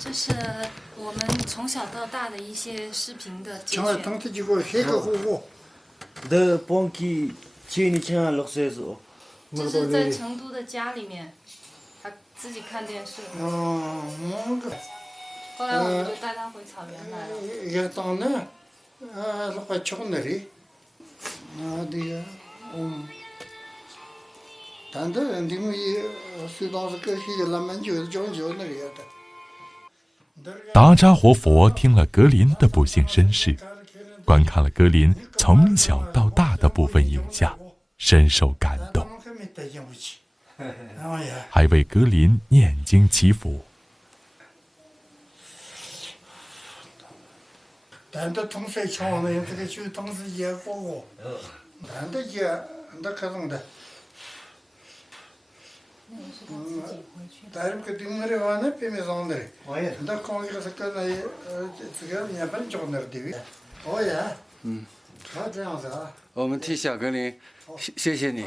这是我们从小到大的一些视频的节选。这是在成都的家里面，他自己看电视。后来我们就带他回草原来了。达扎活佛听了格林的不幸身世，观看了格林从小到大的部分影像，深受感动，还为格林念经祈福。我们替小格林，谢谢你。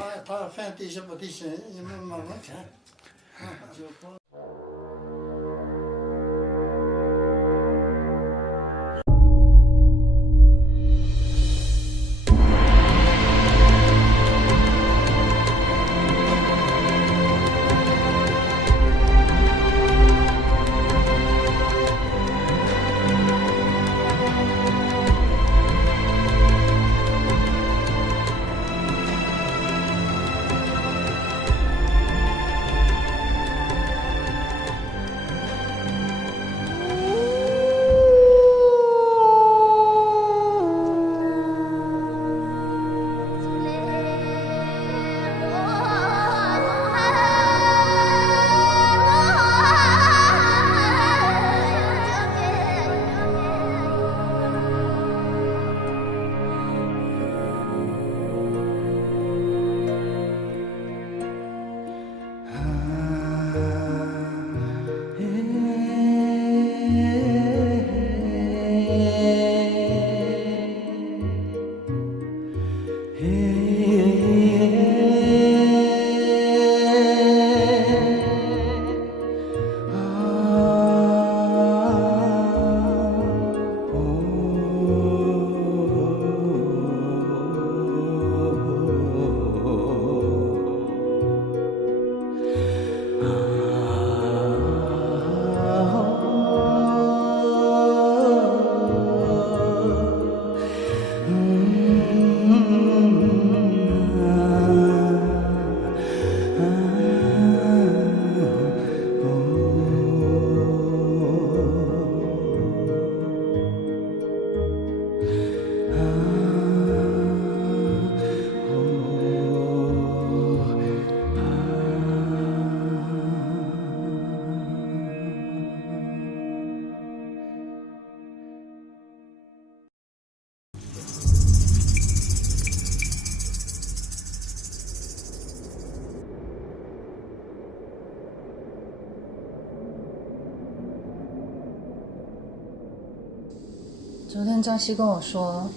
昨天张希跟我说，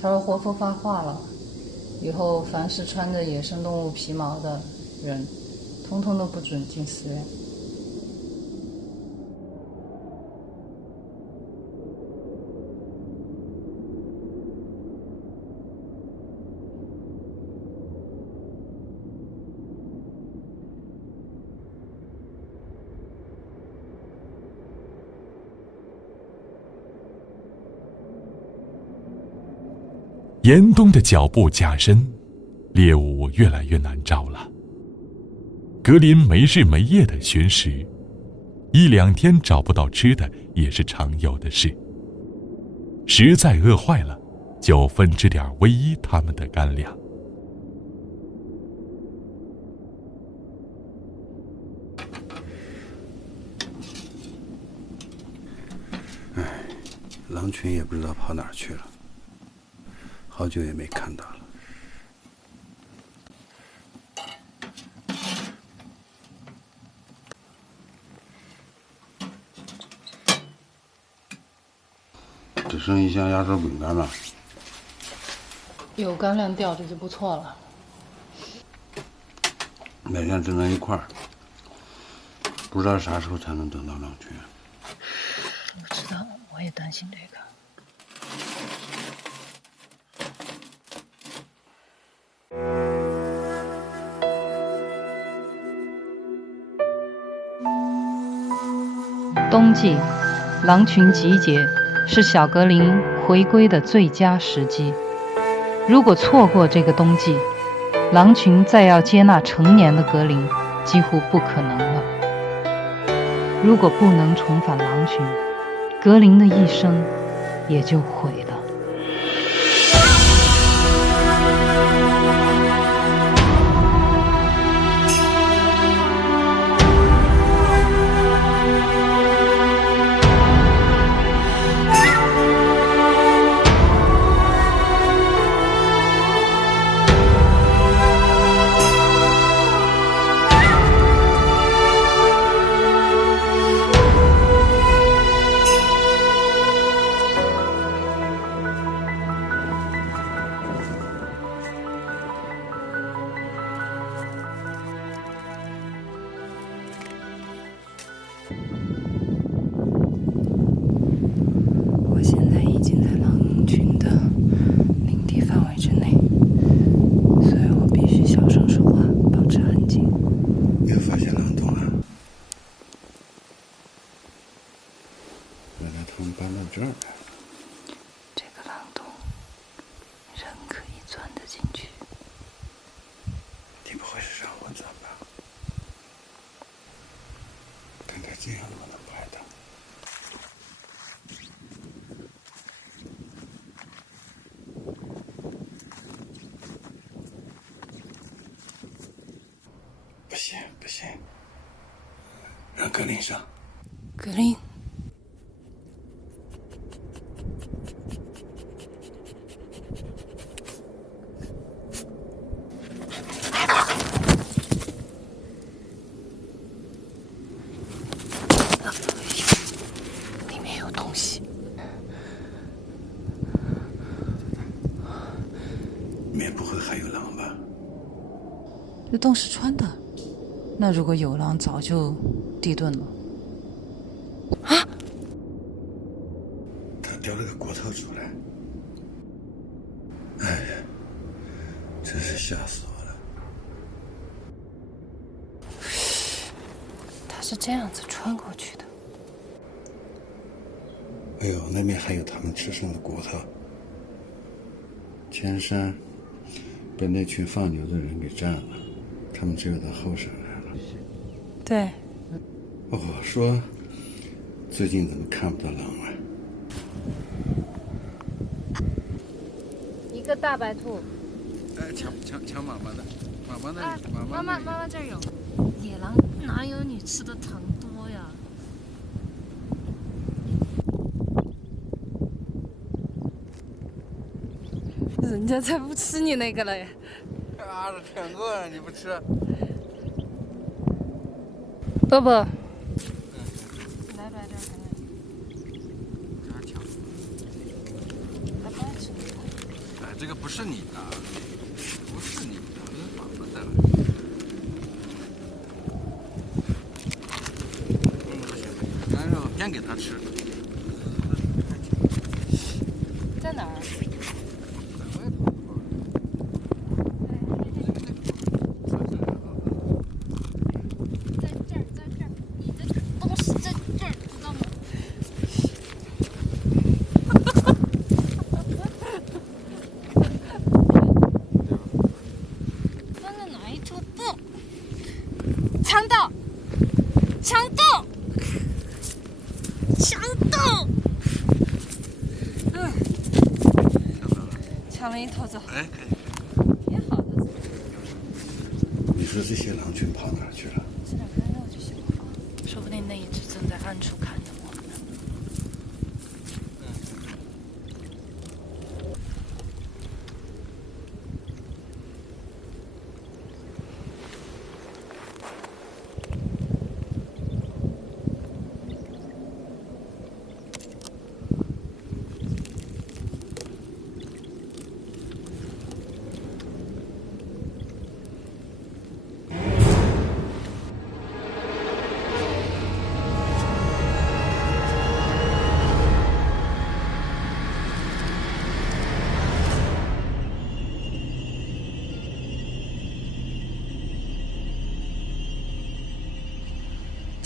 他说活佛发话了，以后凡是穿着野生动物皮毛的人，通通都不准进寺院。严冬的脚步加深，猎物越来越难找了。格林没日没夜地寻食，1-2天找不到吃的也是常有的事。实在饿坏了，就分吃点唯一他们的干粮。狼群也不知道跑哪儿去了，好久也没看到了。只剩一箱压缩饼干了，有干粮吊着就不错了。每天只能一块儿，不知道啥时候才能等到狼群。我知道，我也担心这个。冬季，狼群集结是小格林回归的最佳时机。如果错过这个冬季，狼群再要接纳成年的格林几乎不可能了。如果不能重返狼群，格林的一生也就毁了。我现在已经在狼群的领地范围之内，所以我必须小声说话，保持安静。又发现狼洞了，原来他们搬到这儿来了。这个狼洞，人可以钻得进去。你不会是让我钻吧？看看这样能不能拍到。不行不行，让格林上。格林，里面有东西。里面不会还有狼吧？这洞是穿的，那如果有狼，早就地遁了。他叼了个骨头出来。哎呀，真是吓死我了！他是这样子穿过去的。哎呦，那边还有他们吃剩的骨头。前山被那群放牛的人给占了，他们只有到后山来了。对，哦，说最近怎么看不到狼了？一个大白兔。抢妈妈的，妈妈啊，的，妈妈这儿有。野狼哪有你吃的糖多呀？人家才不吃你那个嘞。啊，这舔过了，你不吃？伯伯。来这儿看看。给他抢。他不爱吃那个。哎，这个不是你的，不是你的，这是妈妈的。不行，干肉先给他吃。在哪儿？强盗！强盗！强盗！抢了一头走。哎，可以。也好的。你说这些狼群跑哪儿去了？吃点干肉就行了，说不定那一只正在暗处看着我们呢。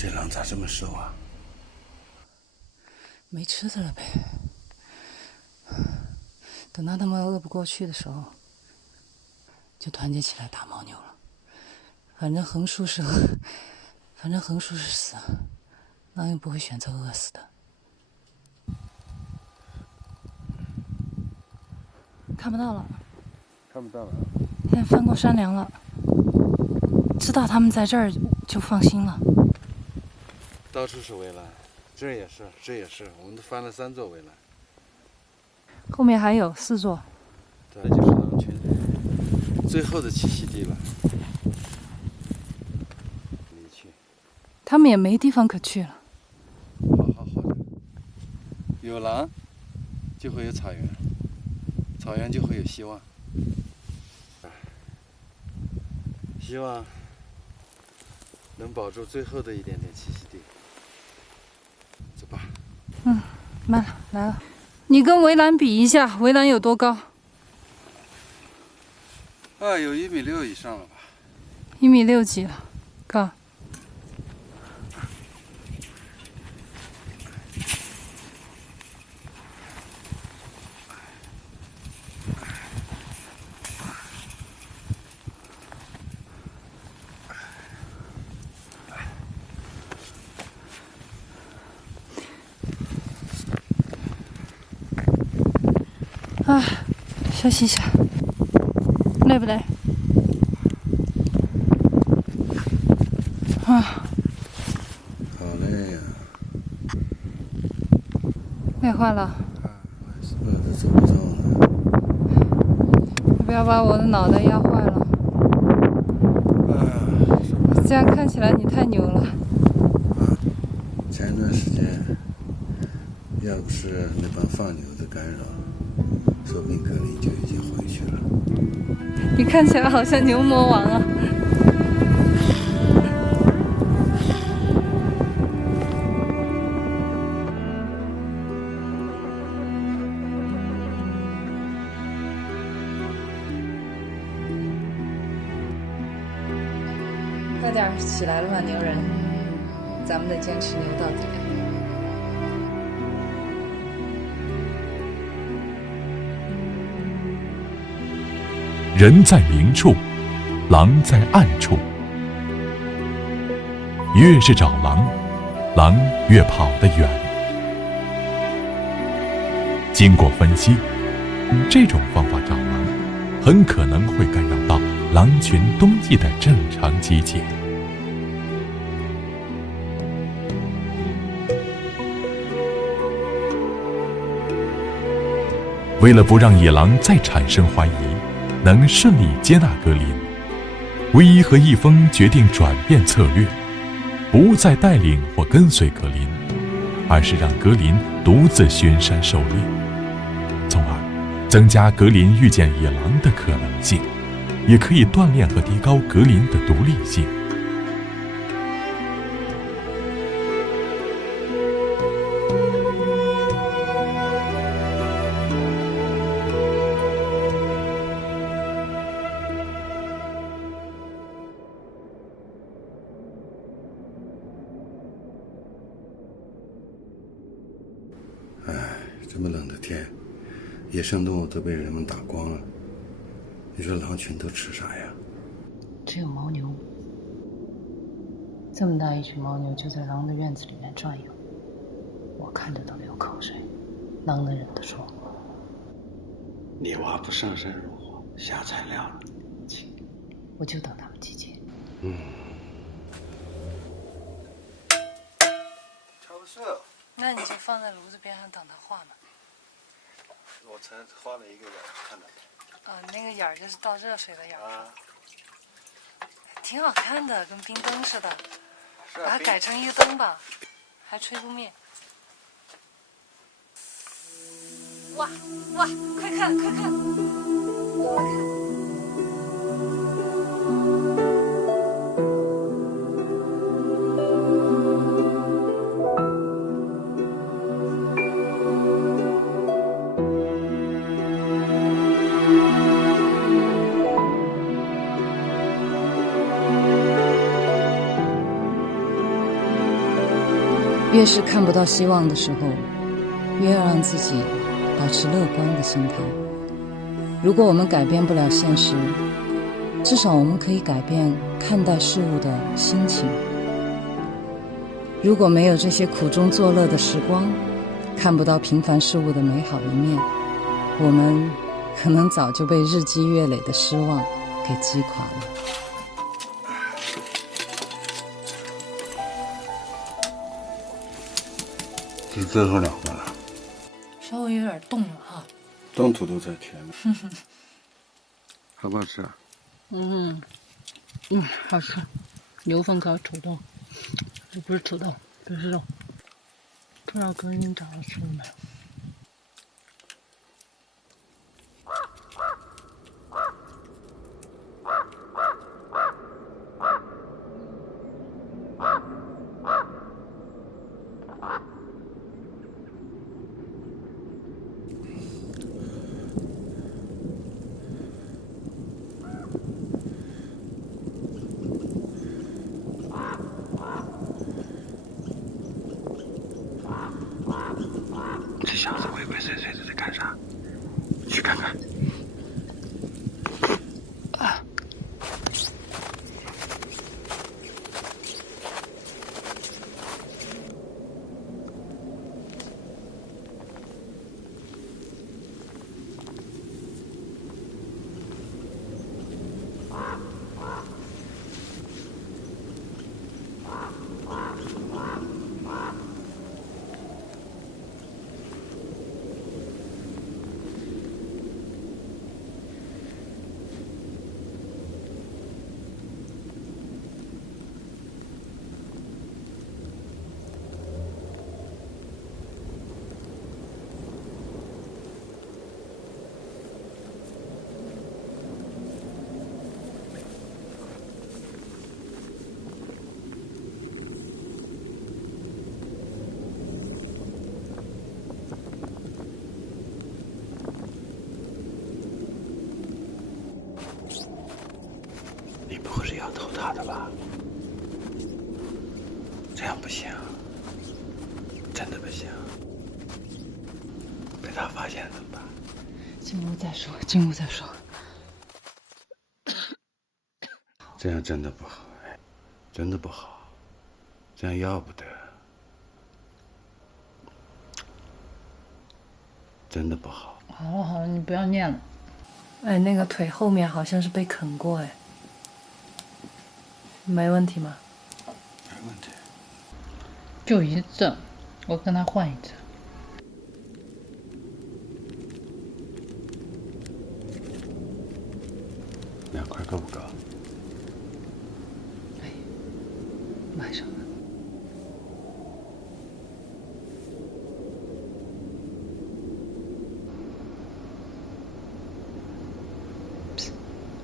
这狼咋这么瘦啊？没吃的了呗。等到他们饿不过去的时候，就团结起来打牦牛了。反正横竖是死，狼也不会选择饿死的。看不到了，看不到了。现在翻过山梁了，知道他们在这儿就放心了。到处是围栏，这儿也是，这也是，我们都翻了3座围栏。后面还有4座。对，就是狼群最后的栖息地了。离去，他们也没地方可去了。好的。有狼，就会有草原，草原就会有希望。希望能保住最后的一点点栖息地。走吧。慢了，来了。你跟围栏比一下，围栏有多高有1.6米以上了吧？1.6米几了，高。休息一下，累不累？好累呀！累坏了。饿得走不动了。你不要把我的脑袋压坏了。这样看起来你太牛了。前段时间，要不是那帮放牛的干扰，说不定格林就已经回去了。你看起来好像牛魔王啊！快点儿起来了吧，牛人！咱们得坚持牛到底。人在明处，狼在暗处。越是找狼，狼越跑得远。经过分析，这种方法找狼，很可能会干扰到狼群冬季的正常集结。为了不让野狼再产生怀疑，能顺利接纳格林，唯一和易峰决定转变策略，不再带领或跟随格林，而是让格林独自巡山狩猎，从而增加格林遇见野狼的可能性，也可以锻炼和提高格林的独立性。这么冷的天，野生动物都被人们打光了，你说狼群都吃啥呀？只有牦牛。这么大一群牦牛就在狼的院子里面转悠，我看着都流口水。狼能忍得住？你娃不上山入伙，下材料了。我就等他们集结。超市。那你就放在炉子边上等它化嘛。我才画了一个眼，看到没？那个眼儿就是倒热水的眼儿。挺好看的，跟冰灯似的。把它改成一个灯吧，还吹不灭。哇，快看，快看，快看！越是看不到希望的时候，越要让自己保持乐观的心态。如果我们改变不了现实，至少我们可以改变看待事物的心情。如果没有这些苦中作乐的时光，看不到平凡事物的美好一面，我们可能早就被日积月累的失望给击垮了。这最后2个了，稍微有点冻了哈。冻土都在前面。好不好吃啊？好吃。牛粪壳土豆，这不是土豆，这是肉。不知道哥你找到吃了没有？这小子鬼鬼祟祟的在干啥？去看看。你不会是要偷他的吧？这样不行，真的不行。被他发现了怎么办？进屋再说，进屋再说。这样真的不好，哎，真的不好，这样要不得，真的不好。好了好了，你不要念了。哎，那个腿后面好像是被啃过，哎，没问题吗？没问题。就一次，我跟他换一次。2块够不够？买上了。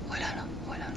回来了，回来了。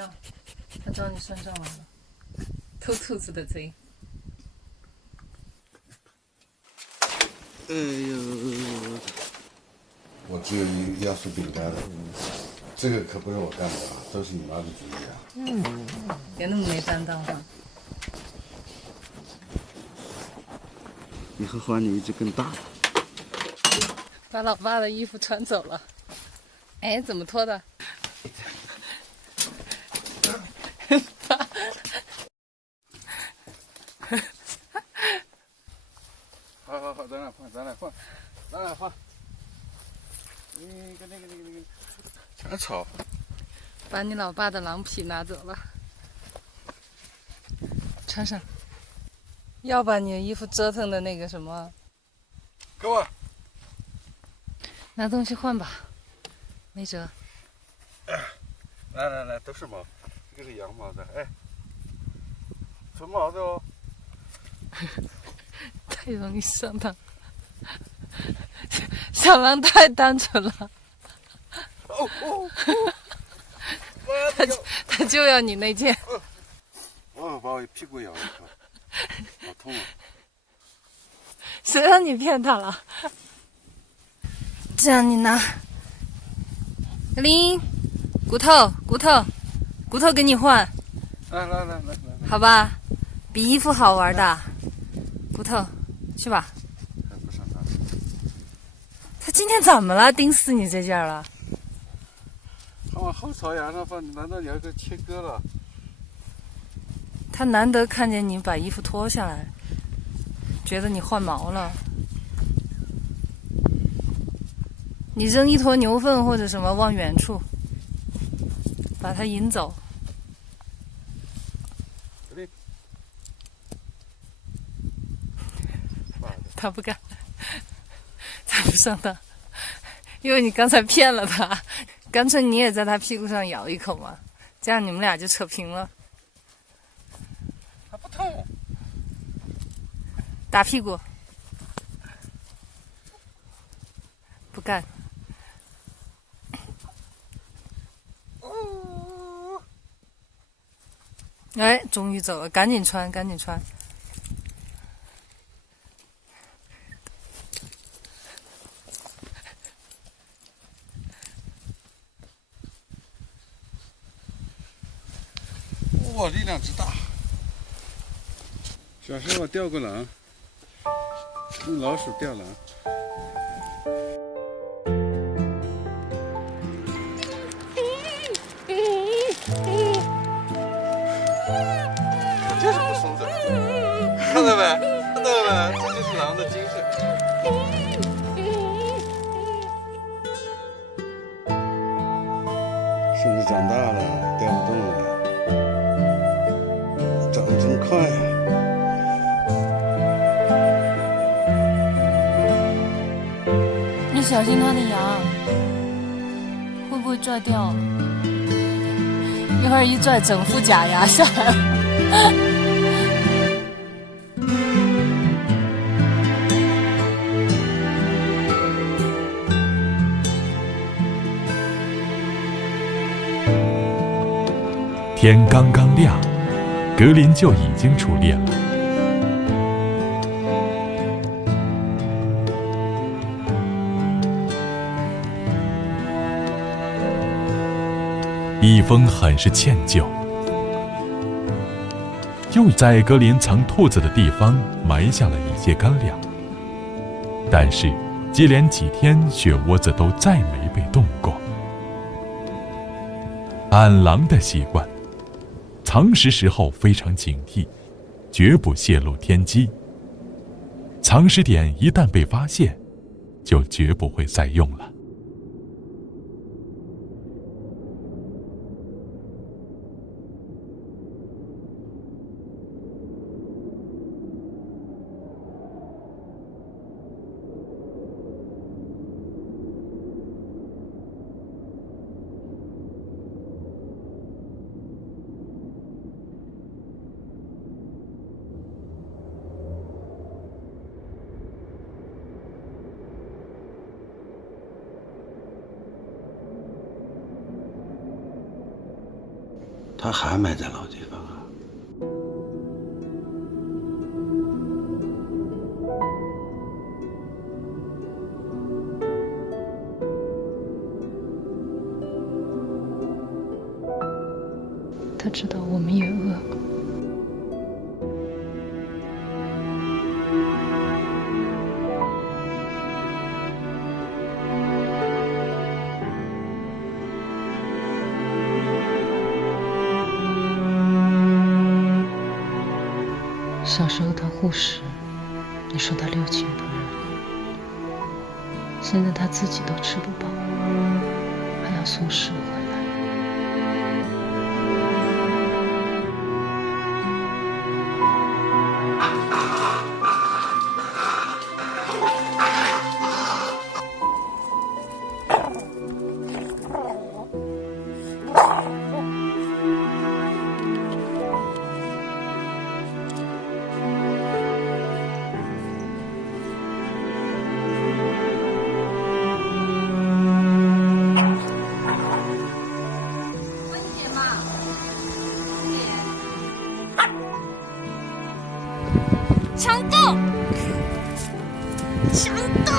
账，他找你算账来了，偷兔子的贼。哎呦，我只有一个要素饼干了，这个可不是我干的啊，都是你妈的主意啊。别那么没担当哈。以后还你一只更大的。把老爸的衣服穿走了。哎，怎么脱的？好，咱俩换。那个，全吵。把你老爸的狼皮拿走了，穿上。要把你的衣服折腾的那个什么，给我。拿东西换吧，没辙。来，都是毛，这个是羊毛的，哎，纯毛的哦。太容易上当，小狼太单纯了。他就要你那件。把我屁股咬一口，好痛啊！谁让你骗他了？这样你拿。林，骨头，给你换。来，好吧，比衣服好玩的。骨头，去吧。还不上当。他今天怎么了？盯死你这件了？他往后槽牙上放，难道你要给切割了？他难得看见你把衣服脱下来，觉得你换毛了。你扔一坨牛粪或者什么往远处，把他引走。他不干，他不上当，因为你刚才骗了他，干脆你也在他屁股上咬一口嘛，这样你们俩就扯平了。还不痛？打屁股，不干。哎，终于走了，赶紧穿。哇，力量之大！小时候我钓过狼，用老鼠钓狼。就是不松嘴，看到没？这就是狼的精神。孙子长大了，钓不动了。长得真快啊！你小心它的牙，会不会拽掉？一会儿一拽，整副假牙下来了。天刚刚亮，格林就已经出猎了。一峰很是歉疚，又在格林藏兔子的地方埋下了一些干粮，但是接连几天雪窝子都再没被动过。按狼的习惯，藏食时候非常警惕，绝不泄露天机。藏尸点一旦被发现，就绝不会再用了。他还埋在老地方啊。他知道我们也饿。小时候他护食，你说他六亲不认，现在他自己都吃不饱，还要送食回来。强斗，强斗！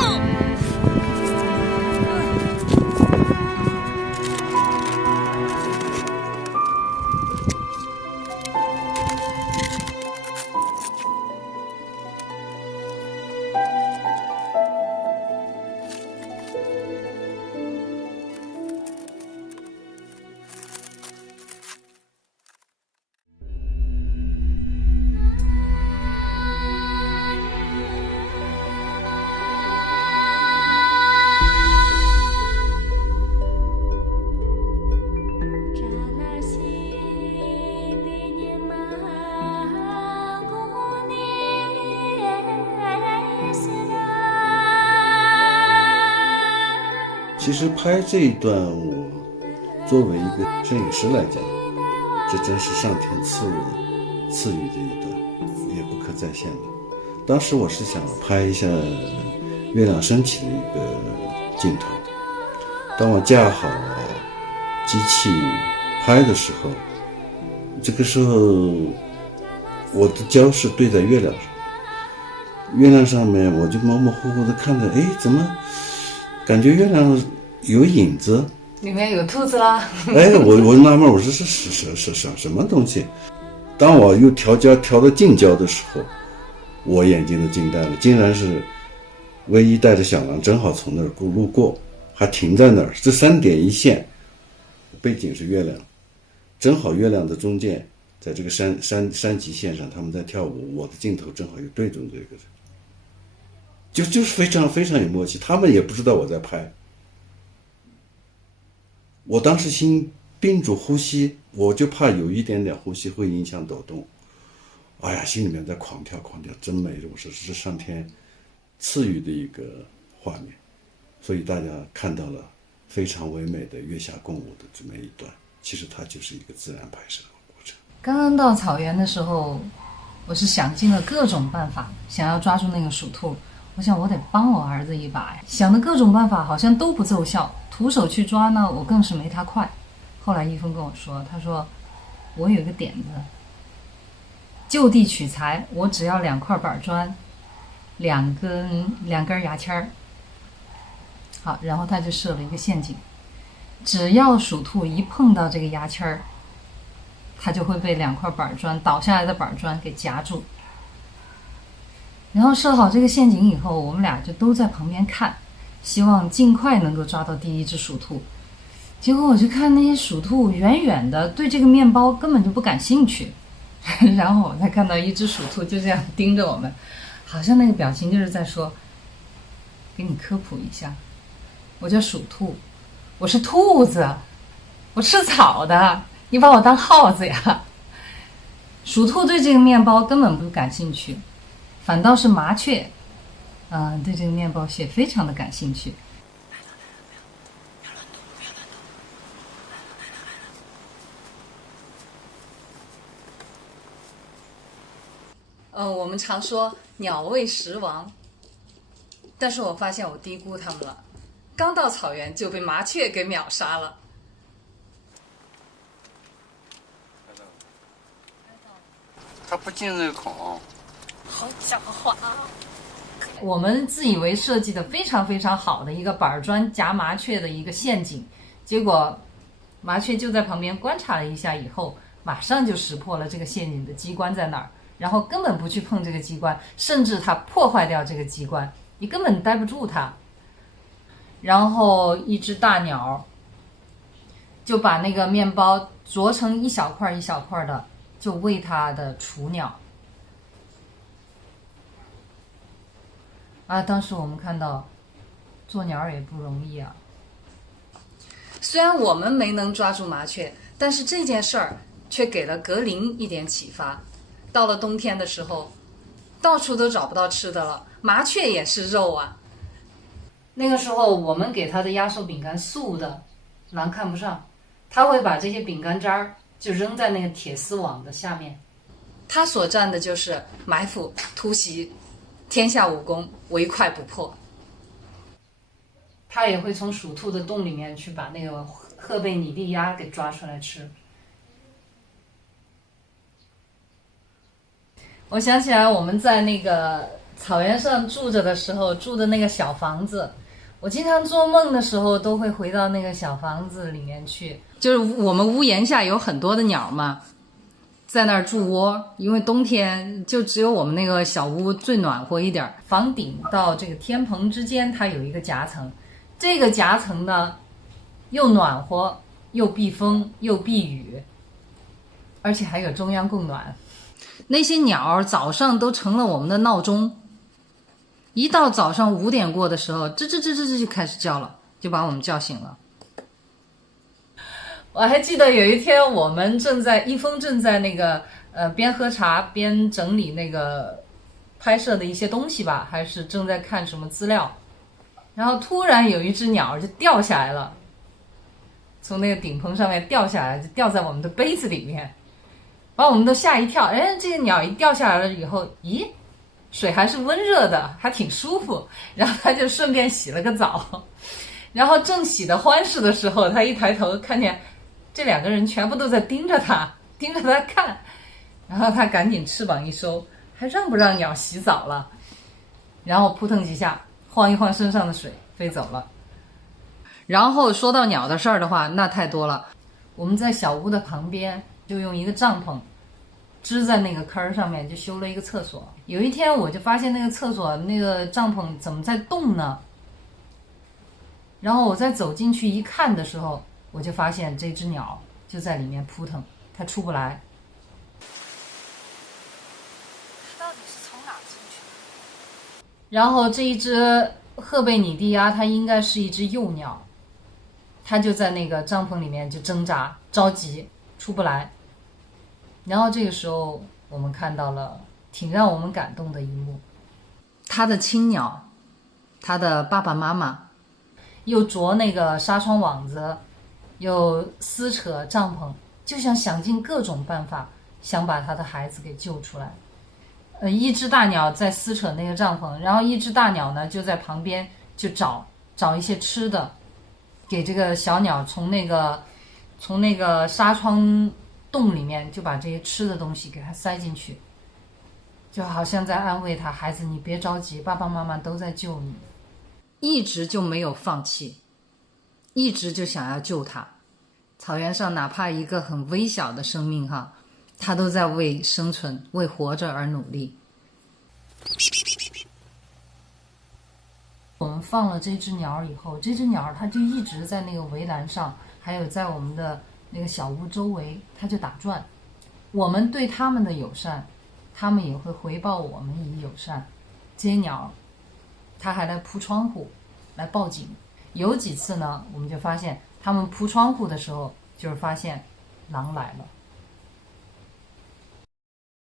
其实拍这一段，我作为一个摄影师来讲，这真是上天赐予的一段，也不可再现的。当时我是想拍一下月亮升起的一个镜头，当我架好机器拍的时候，这个时候我的焦是对在月亮上，月亮上面我就模模糊糊的看着，哎，怎么感觉月亮有影子？里面有兔子啦！哎，我纳闷，我说是什么东西？当我又调焦调到近焦的时候，我眼睛都惊呆了，竟然是唯一带着小狼正好从那儿路过，还停在那儿。这3点一线，背景是月亮，正好月亮的中间，在这个山脊线上，他们在跳舞，我的镜头正好又对准这个，就是非常非常有默契。他们也不知道我在拍。我当时心屏住呼吸，我就怕有一点点呼吸会影响抖动。哎呀，心里面在狂跳，真美！我说这是上天赐予的一个画面，所以大家看到了非常唯美的月下共舞的这么一段，其实它就是一个自然拍摄的过程。刚刚到草原的时候，我是想尽了各种办法，想要抓住那个鼠兔。我想我得帮我儿子一把呀，想的各种办法好像都不奏效，徒手去抓呢，我更是没他快。后来一峰跟我说，他说我有一个点子，就地取材，我只要2块板砖，2根牙签儿。好，然后他就设了一个陷阱，只要鼠兔一碰到这个牙签儿，它就会被2块板砖倒下来的板砖给夹住。然后设好这个陷阱以后，我们俩就都在旁边看，希望尽快能够抓到第一只鼠兔。结果我就看那些鼠兔远远的对这个面包根本就不感兴趣，然后我再看到一只鼠兔就这样盯着我们，好像那个表情就是在说，给你科普一下，我叫鼠兔，我是兔子，我吃草的，你把我当耗子呀。鼠兔对这个面包根本不感兴趣，反倒是麻雀对这个面包屑非常的感兴趣。我们常说鸟为食亡，但是我发现我低估它们了，刚到草原就被麻雀给秒杀了。它不进这个孔。好狡猾啊！我们自以为设计的非常非常好的一个板砖夹麻雀的一个陷阱，结果麻雀就在旁边观察了一下以后，马上就识破了这个陷阱的机关在哪儿，然后根本不去碰这个机关，甚至它破坏掉这个机关，你根本待不住它。然后一只大鸟就把那个面包啄成一小块一小块的，就喂它的雏鸟。啊，当时我们看到做鸟也不容易啊。虽然我们没能抓住麻雀，但是这件事儿却给了格林一点启发。到了冬天的时候，到处都找不到吃的了，麻雀也是肉啊。那个时候我们给他的压缩饼干素的，狼看不上，他会把这些饼干渣儿就扔在那个铁丝网的下面。他所占的就是埋伏、突袭，天下武功唯快不破。他也会从属兔的洞里面去把那个赫贝拟蒂鸭给抓出来吃。我想起来我们在那个草原上住着的时候住的那个小房子，我经常做梦的时候都会回到那个小房子里面去。就是我们屋檐下有很多的鸟嘛，在那儿筑窝，因为冬天就只有我们那个小屋最暖和一点，房顶到这个天棚之间它有一个夹层，这个夹层呢又暖和又避风又避雨，而且还有中央供暖。那些鸟早上都成了我们的闹钟，一到早上5点过的时候，吱吱吱吱吱就开始叫了，就把我们叫醒了。我还记得有一天我们一峰正在那个边喝茶边整理那个拍摄的一些东西吧，还是正在看什么资料，然后突然有一只鸟就掉下来了，从那个顶棚上面掉下来，就掉在我们的杯子里面，把我们都吓一跳。哎，这个鸟一掉下来了以后，咦，水还是温热的，还挺舒服，然后他就顺便洗了个澡，然后正洗得欢实的时候，他一抬头看见这2个人全部都在盯着他看，然后他赶紧翅膀一收，还让不让鸟洗澡了，然后扑腾几下晃一晃身上的水飞走了。然后说到鸟的事儿的话，那太多了。我们在小屋的旁边就用一个帐篷支在那个坑上面，就修了一个厕所。有一天我就发现那个厕所那个帐篷怎么在动呢，然后我再走进去一看的时候，我就发现这只鸟就在里面扑腾，它出不来。到底是从哪进去的？然后这一只赫贝拟蒂鸭它应该是一只幼鸟，它就在那个帐篷里面就挣扎着急出不来。然后这个时候我们看到了挺让我们感动的一幕，它的亲鸟，它的爸爸妈妈又啄那个纱窗网子，又撕扯帐篷，就想尽各种办法想把他的孩子给救出来。一只大鸟在撕扯那个帐篷，然后一只大鸟呢就在旁边就找一些吃的，给这个小鸟从那个纱窗洞里面就把这些吃的东西给它塞进去，就好像在安慰他，孩子你别着急，爸爸妈妈都在救你。一直就没有放弃，一直就想要救他。草原上哪怕一个很微小的生命哈，他都在为生存为活着而努力。我们放了这只鸟以后，这只鸟它就一直在那个围栏上，还有在我们的那个小屋周围，它就打转。我们对它们的友善，它们也会回报我们以友善。这些鸟它还来扑窗户来报警，有几次呢我们就发现它们扑窗户的时候，就是发现狼来了。